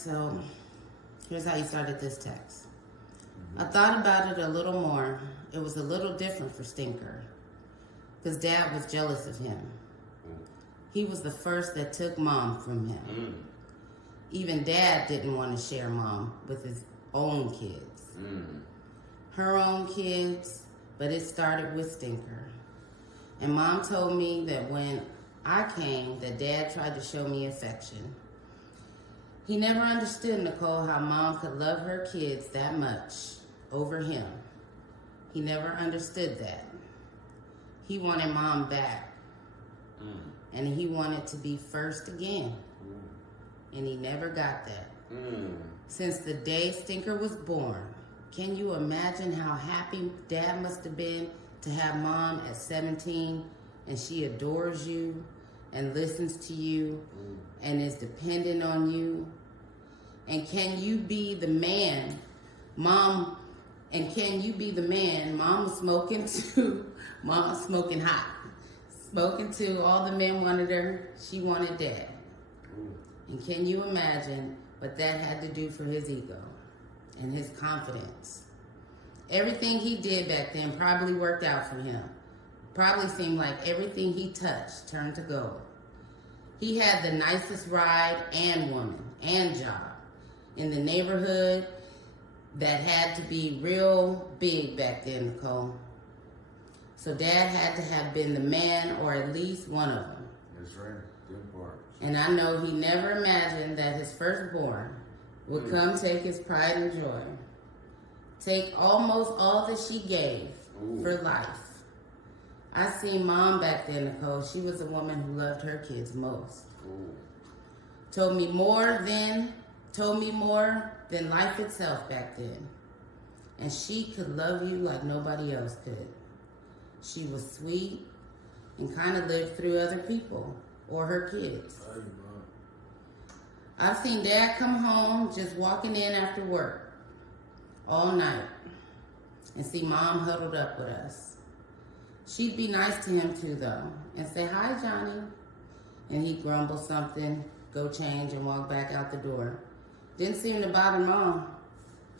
so here's how he started this text. I thought about it a little more. It was a little different for Stinker, because Dad was jealous of him. He was the first that took Mom from him. Even Dad didn't want to share Mom with his own kids. Her own kids, but it started with Stinker. And Mom told me that when I came, that Dad tried to show me affection. He never understood, Nicole, how Mom could love her kids that much over him. He never understood that. He wanted Mom back. And he wanted to be first again. And he never got that. Since the day Stinker was born, can you imagine how happy Dad must have been to have Mom at 17 and she adores you and listens to you and is dependent on you? And can you be the man, Mom? And can you be the man Mom was smoking to? Mom was smoking hot. Smoking to, all the men wanted her, she wanted Dad. And can you imagine what that had to do for his ego and his confidence? Everything he did back then probably worked out for him. Probably seemed like everything he touched turned to gold. He had the nicest ride and woman and job in the neighborhood that had to be real big back then, Nicole. So Dad had to have been the man, or at least one of them. That's right. Good part. And I know he never imagined that his firstborn would come take his pride and joy. Take almost all that she gave for life. I seen Mom back then, Nicole. She was the woman who loved her kids most. Told me more than life itself back then. And she could love you like nobody else could. She was sweet and kind of lived through other people or her kids. I've seen Dad come home just walking in after work all night and see Mom huddled up with us. She'd be nice to him too, though, and say, "Hi, Johnny." And he'd grumble something, go change, and walk back out the door. Didn't seem to bother Mom.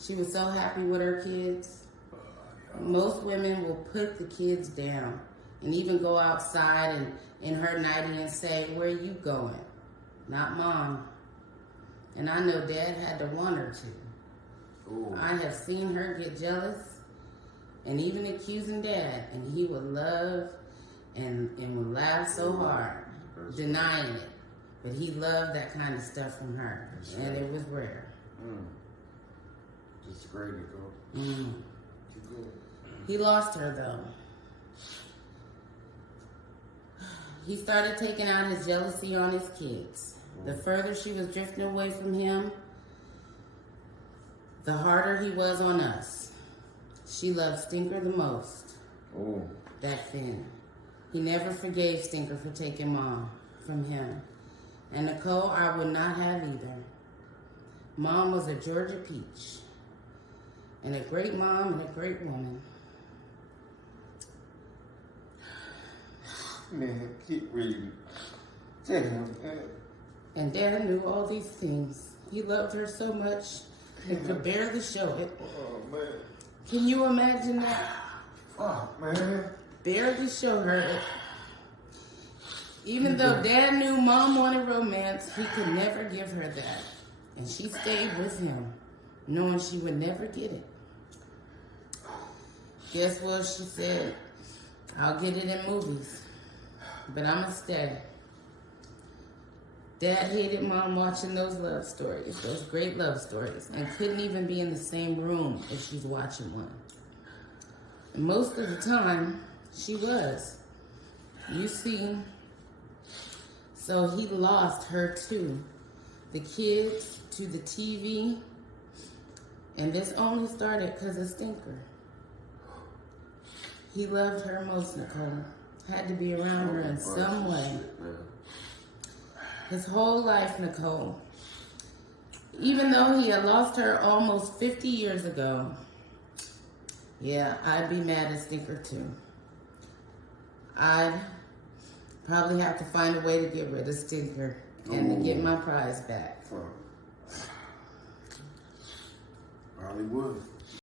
She was so happy with her kids. Most women will put the kids down and even go outside and in her nightie and say, "Where are you going?" Not Mom. And I know Dad had to want her to. I have seen her get jealous and even accusing Dad, and he would love and would laugh so hard, denying it. But he loved that kind of stuff from her, and it was rare. Just great to go. He lost her, though. He started taking out his jealousy on his kids. The further she was drifting away from him, the harder he was on us. She loved Stinker the most back then. He never forgave Stinker for taking Mom from him. And Nicole, I would not have either. Mom was a Georgia peach. And a great mom and a great woman. Man, keep reading. Damn, man. And Dad knew all these things. He loved her so much and could barely show it. Oh, man. Can you imagine that? Fuck, man. Barely show her it. Even though Dad knew Mom wanted romance, he could never give her that. And she stayed with him, knowing she would never get it. Guess what she said? "I'll get it in movies, but I'ma stay." Dad hated Mom watching those love stories, those great love stories, and couldn't even be in the same room if she's watching one. And most of the time, she was. You see, so he lost her too. The kids to the TV, and this only started because of Stinker. He loved her most, Nicole. Had to be around her in some way. His whole life, Nicole. Even though he had lost her almost 50 years ago. Yeah, I'd be mad at Stinker too. I'd probably have to find a way to get rid of Stinker and to get my prize back. It was.